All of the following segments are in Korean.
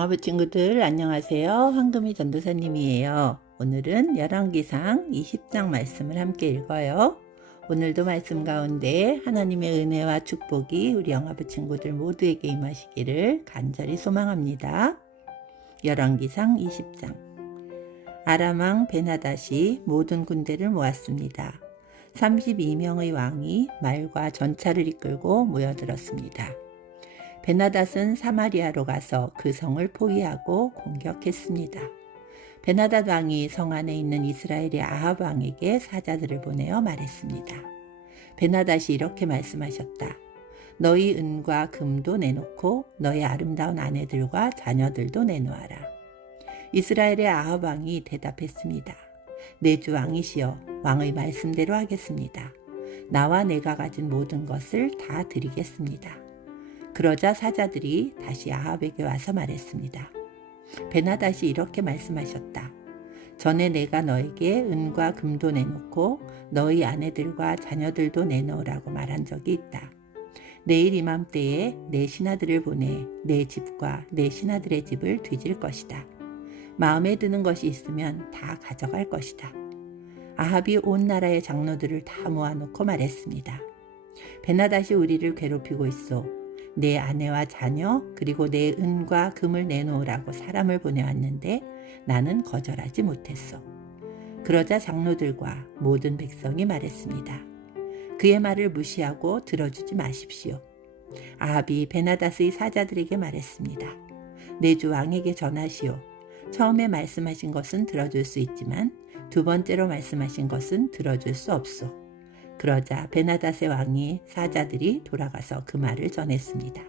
영화부 친구들 안녕하세요. 황금이 전도사님이에요. 오늘은 열왕기상 20장 말씀을 함께 읽어요. 오늘도 말씀 가운데 하나님의 은혜와 축복이 우리 영화부 친구들 모두에게 임하시기를 간절히 소망합니다. 열왕기상 20장. 아람 왕 베나닷이 모든 군대를 모았습니다. 32명의 왕이 말과 전차를 이끌고 모여들었습니다. 베나닷은 사마리아로 가서 그 성을 포위하고 공격했습니다. 베나닷 왕이 성 안에 있는 이스라엘의 아합 왕에게 사자들을 보내어 말했습니다. 베나닷이 이렇게 말씀하셨다. 너희 은과 금도 내놓고 너희 아름다운 아내들과 자녀들도 내놓아라. 이스라엘의 아합 왕이 대답했습니다. 내 주 왕이시여, 왕의 말씀대로 하겠습니다. 나와 내가 가진 모든 것을 다 드리겠습니다. 그러자 사자들이 다시 아합에게 와서 말했습니다. 베나닷이 이렇게 말씀하셨다. 전에 내가 너에게 은과 금도 내놓고 너희 아내들과 자녀들도 내놓으라고 말한 적이 있다. 내일 이맘때에 내 신하들을 보내 내 집과 내 신하들의 집을 뒤질 것이다. 마음에 드는 것이 있으면 다 가져갈 것이다. 아합이 온 나라의 장로들을 다 모아놓고 말했습니다. 베나닷이 우리를 괴롭히고 있어. 내 아내와 자녀 그리고 내 은과 금을 내놓으라고 사람을 보내왔는데 나는 거절하지 못했어. 그러자 장로들과 모든 백성이 말했습니다. 그의 말을 무시하고 들어주지 마십시오. 아합이 베나닷의 사자들에게 말했습니다. 내 주 왕에게 전하시오. 처음에 말씀하신 것은 들어줄 수 있지만 두 번째로 말씀하신 것은 들어줄 수 없소. 그러자 베나닷의 왕이 사자들이 돌아가서 그 말을 전했습니다.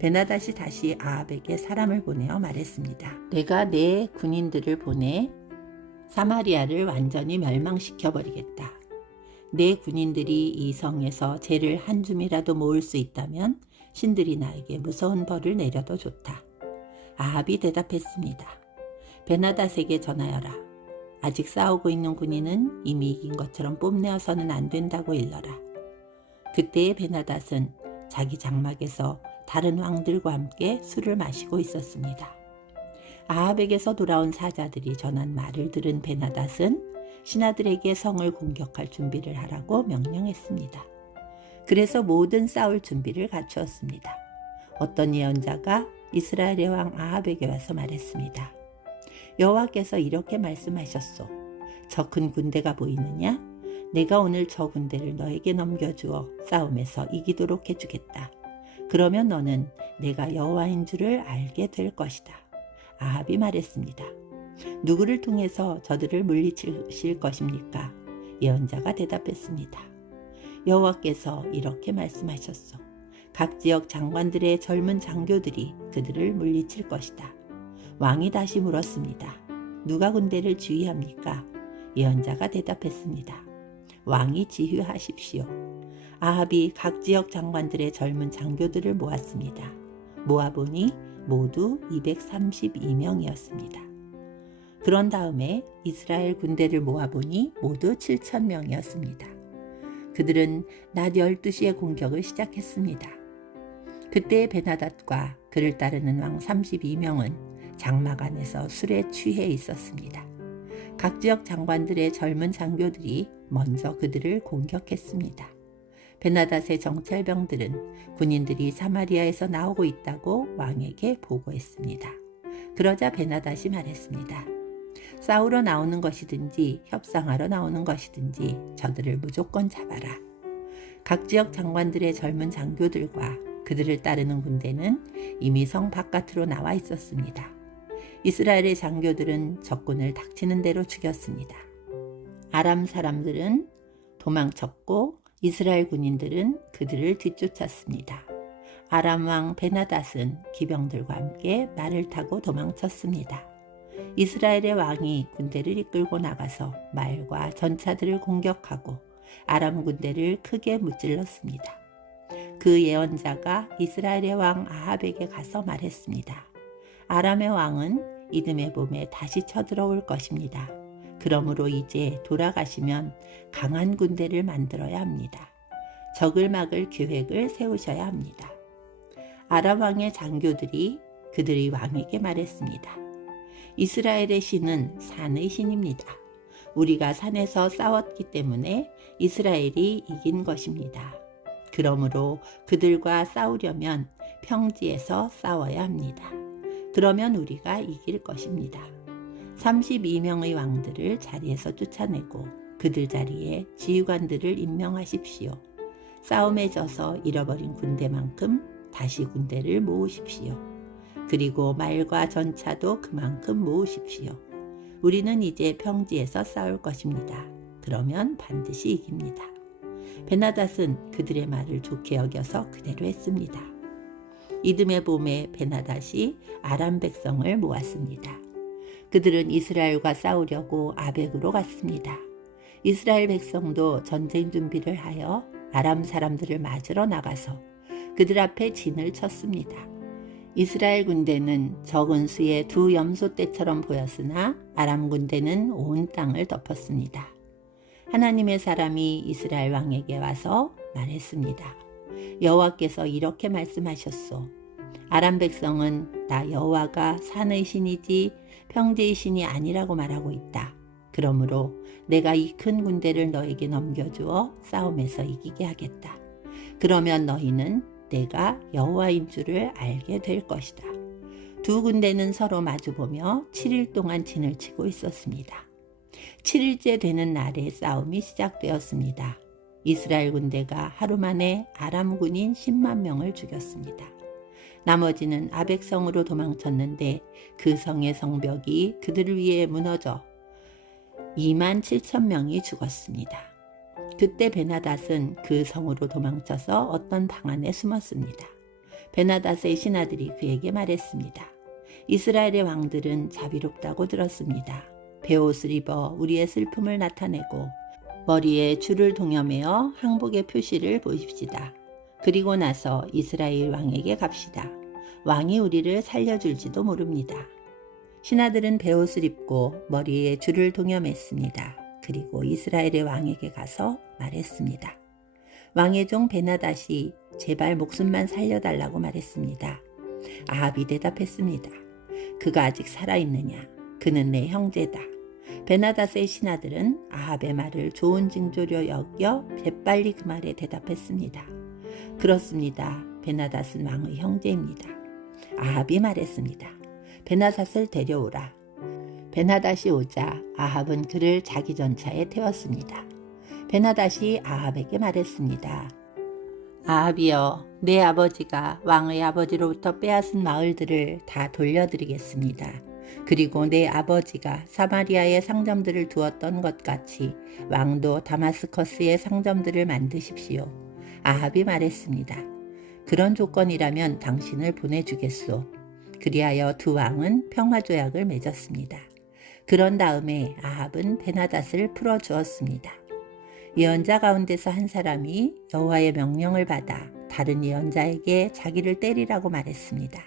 베나닷이 다시 아합에게 사람을 보내어 말했습니다. 내가 내 군인들을 보내 사마리아를 완전히 멸망시켜버리겠다. 내 군인들이 이 성에서 재를 한 줌이라도 모을 수 있다면 신들이 나에게 무서운 벌을 내려도 좋다. 아합이 대답했습니다. 베나닷에게 전하여라. 아직 싸우고 있는 군인은 이미 이긴 것처럼 뽐내어서는 안 된다고 일러라. 그때의 베나닷은 자기 장막에서 다른 왕들과 함께 술을 마시고 있었습니다. 아합에게서 돌아온 사자들이 전한 말을 들은 베나닷은 신하들에게 성을 공격할 준비를 하라고 명령했습니다. 그래서 모든 싸울 준비를 갖추었습니다. 어떤 예언자가 이스라엘의 왕 아합에게 와서 말했습니다. 여호와께서 이렇게 말씀하셨소. 저 큰 군대가 보이느냐? 내가 오늘 저 군대를 너에게 넘겨주어 싸움에서 이기도록 해주겠다. 그러면 너는 내가 여호와인 줄을 알게 될 것이다. 아합이 말했습니다. 누구를 통해서 저들을 물리칠 것입니까? 예언자가 대답했습니다. 여호와께서 이렇게 말씀하셨소. 각 지역 장관들의 젊은 장교들이 그들을 물리칠 것이다. 왕이 다시 물었습니다. 누가 군대를 지휘합니까? 예언자가 대답했습니다. 왕이 지휘하십시오. 아합이 각 지역 장관들의 젊은 장교들을 모았습니다. 모아보니 모두 232명이었습니다. 그런 다음에 이스라엘 군대를 모아보니 모두 7,000명이었습니다. 그들은 낮 12시에 공격을 시작했습니다. 그때 베나닷과 그를 따르는 왕 32명은 장막 안에서 술에 취해 있었습니다. 각 지역 장관들의 젊은 장교들이 먼저 그들을 공격했습니다. 베나닷의 정찰병들은 군인들이 사마리아에서 나오고 있다고 왕에게 보고했습니다. 그러자 베나닷이 말했습니다. 싸우러 나오는 것이든지 협상하러 나오는 것이든지 저들을 무조건 잡아라. 각 지역 장관들의 젊은 장교들과 그들을 따르는 군대는 이미 성 바깥으로 나와 있었습니다. 이스라엘의 장교들은 적군을 닥치는 대로 죽였습니다. 아람 사람들은 도망쳤고 이스라엘 군인들은 그들을 뒤쫓았습니다. 아람 왕 베나닷은 기병들과 함께 말을 타고 도망쳤습니다. 이스라엘의 왕이 군대를 이끌고 나가서 말과 전차들을 공격하고 아람 군대를 크게 무찔렀습니다. 그 예언자가 이스라엘의 왕 아합에게 가서 말했습니다. 아람의 왕은 이듬해 봄에 다시 쳐들어올 것입니다. 그러므로 이제 돌아가시면 강한 군대를 만들어야 합니다. 적을 막을 계획을 세우셔야 합니다. 아람 왕의 장교들이 그들이 왕에게 말했습니다. 이스라엘의 신은 산의 신입니다. 우리가 산에서 싸웠기 때문에 이스라엘이 이긴 것입니다. 그러므로 그들과 싸우려면 평지에서 싸워야 합니다. 그러면 우리가 이길 것입니다. 32명의 왕들을 자리에서 쫓아내고 그들 자리에 지휘관들을 임명하십시오. 싸움에 져서 잃어버린 군대만큼 다시 군대를 모으십시오. 그리고 말과 전차도 그만큼 모으십시오. 우리는 이제 평지에서 싸울 것입니다. 그러면 반드시 이깁니다. 베나닷은 그들의 말을 좋게 여겨서 그대로 했습니다. 이듬해 봄에 베나닷이 아람 백성을 모았습니다. 그들은 이스라엘과 싸우려고 아벡으로 갔습니다. 이스라엘 백성도 전쟁 준비를 하여 아람 사람들을 맞으러 나가서 그들 앞에 진을 쳤습니다. 이스라엘 군대는 적은 수의 두 염소떼처럼 보였으나 아람 군대는 온 땅을 덮었습니다. 하나님의 사람이 이스라엘 왕에게 와서 말했습니다. 여호와께서 이렇게 말씀하셨소. 아람 백성은 나 여호와가 산의 신이지 평지의 신이 아니라고 말하고 있다. 그러므로 내가 이 큰 군대를 너에게 넘겨주어 싸움에서 이기게 하겠다. 그러면 너희는 내가 여호와인 줄을 알게 될 것이다. 두 군대는 서로 마주보며 7일 동안 진을 치고 있었습니다. 7일째 되는 날에 싸움이 시작되었습니다. 이스라엘 군대가 하루 만에 아람 군인 10만 명을 죽였습니다. 나머지는 아벡성으로 도망쳤는데 그 성의 성벽이 그들을 위해 무너져 2만 7천 명이 죽었습니다. 그때 베나닷은 그 성으로 도망쳐서 어떤 방 안에 숨었습니다. 베나닷의 신하들이 그에게 말했습니다. 이스라엘의 왕들은 자비롭다고 들었습니다. 베옷을 입어 우리의 슬픔을 나타내고 머리에 줄을 동여매어 항복의 표시를 보입시다. 그리고 나서 이스라엘 왕에게 갑시다. 왕이 우리를 살려줄지도 모릅니다. 신하들은 베옷을 입고 머리에 줄을 동여맸습니다. 그리고 이스라엘의 왕에게 가서 말했습니다. 왕의 종 베나닷이 제발 목숨만 살려달라고 말했습니다. 아합이 대답했습니다. 그가 아직 살아있느냐? 그는 내 형제다. 베나닷의 신하들은 아합의 말을 좋은 징조로 여겨 재빨리 그 말에 대답했습니다. 그렇습니다. 베나닷은 왕의 형제입니다. 아합이 말했습니다. 베나닷을 데려오라. 베나닷이 오자 아합은 그를 자기 전차에 태웠습니다. 베나닷이 아합에게 말했습니다. 아합이여, 내 아버지가 왕의 아버지로부터 빼앗은 마을들을 다 돌려드리겠습니다. 그리고 내 아버지가 사마리아에 상점들을 두었던 것 같이 왕도 다마스커스에 상점들을 만드십시오. 아합이 말했습니다. 그런 조건이라면 당신을 보내주겠소. 그리하여 두 왕은 평화조약을 맺었습니다. 그런 다음에 아합은 베나닷을 풀어주었습니다. 예언자 가운데서 한 사람이 여호와의 명령을 받아 다른 예언자에게 자기를 때리라고 말했습니다.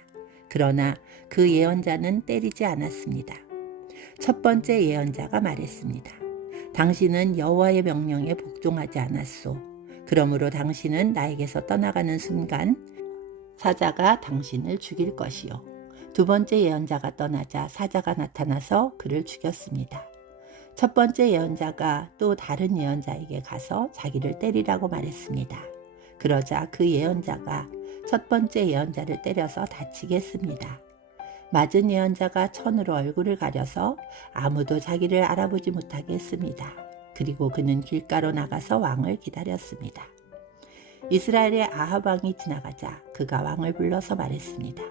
그러나 그 예언자는 때리지 않았습니다. 첫 번째 예언자가 말했습니다. 당신은 여호와의 명령에 복종하지 않았소. 그러므로 당신은 나에게서 떠나가는 순간 사자가 당신을 죽일 것이요. 두 번째 예언자가 떠나자 사자가 나타나서 그를 죽였습니다. 첫 번째 예언자가 또 다른 예언자에게 가서 자기를 때리라고 말했습니다. 그러자 그 예언자가 첫 번째 예언자를 때려서 다치게 했습니다. 맞은 예언자가 천으로 얼굴을 가려서 아무도 자기를 알아보지 못하게 했습니다. 그리고 그는 길가로 나가서 왕을 기다렸습니다. 이스라엘의 아합 왕이 지나가자 그가 왕을 불러서 말했습니다.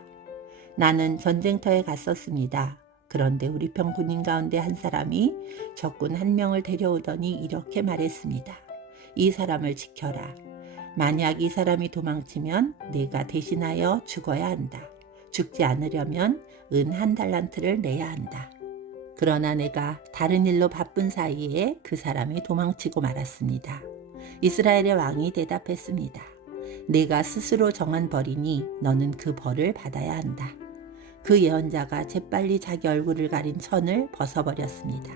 나는 전쟁터에 갔었습니다. 그런데 우리 편 군인 가운데 한 사람이 적군 한 명을 데려오더니 이렇게 말했습니다. 이 사람을 지켜라. 만약 이 사람이 도망치면 내가 대신하여 죽어야 한다. 죽지 않으려면 은 1달란트를 내야 한다. 그러나 내가 다른 일로 바쁜 사이에 그 사람이 도망치고 말았습니다. 이스라엘의 왕이 대답했습니다. 내가 스스로 정한 벌이니 너는 그 벌을 받아야 한다. 그 예언자가 재빨리 자기 얼굴을 가린 천을 벗어버렸습니다.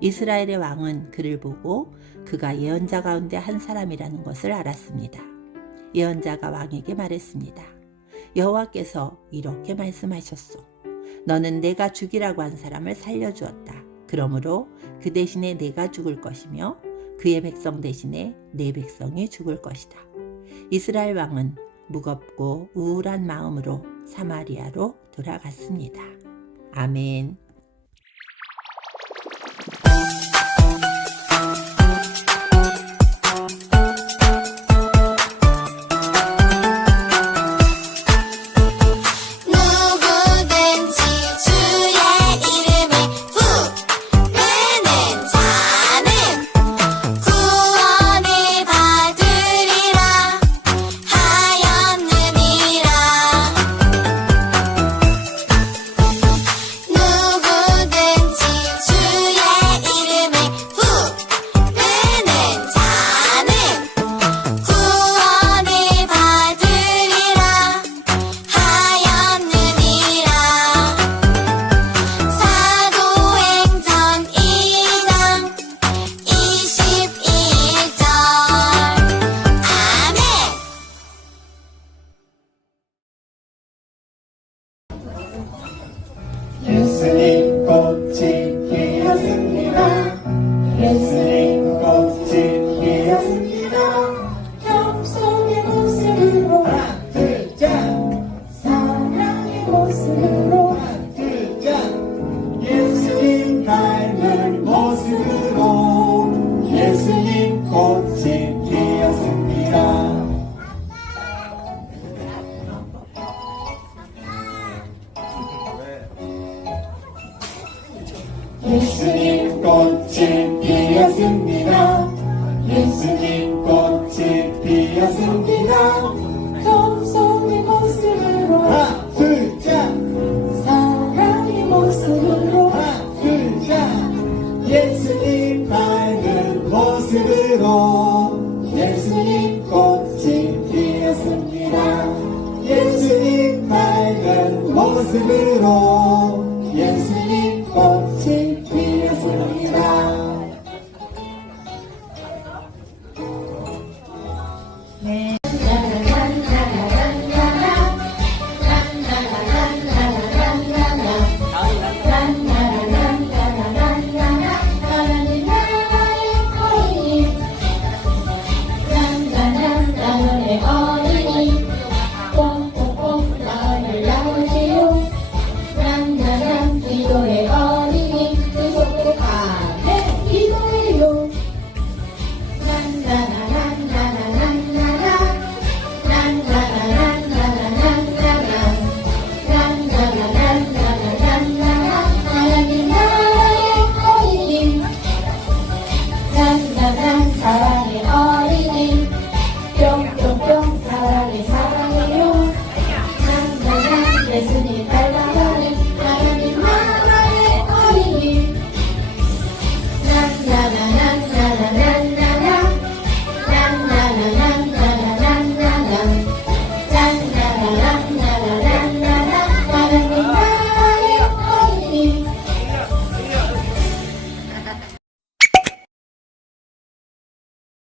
이스라엘의 왕은 그를 보고 그가 예언자 가운데 한 사람이라는 것을 알았습니다. 예언자가 왕에게 말했습니다. 여호와께서 이렇게 말씀하셨소. 너는 내가 죽이라고 한 사람을 살려주었다. 그러므로 그 대신에 내가 죽을 것이며 그의 백성 대신에 내 백성이 죽을 것이다. 이스라엘 왕은 무겁고 우울한 마음으로 사마리아로 돌아갔습니다. 아멘. 예수님 꽃이 피었습니다. 예수님 꽃이 피었습니다. 겸손의 모습으로 하나 둘 셋. 사랑의 모습으로 하나 둘 셋. 예수님 닮은 모습으로 예수님 꽃이 피었습니다. 예수님 꽃이 피었습니다. 예수님 꽃이 피었습니다. 겸손의 모습으로 하나 둘 셋. 사랑의 모습으로 하나 둘 셋. 예수님 닮은 모습으로 예수님 꽃이 피었습니다. 예수님 닮은 모습으로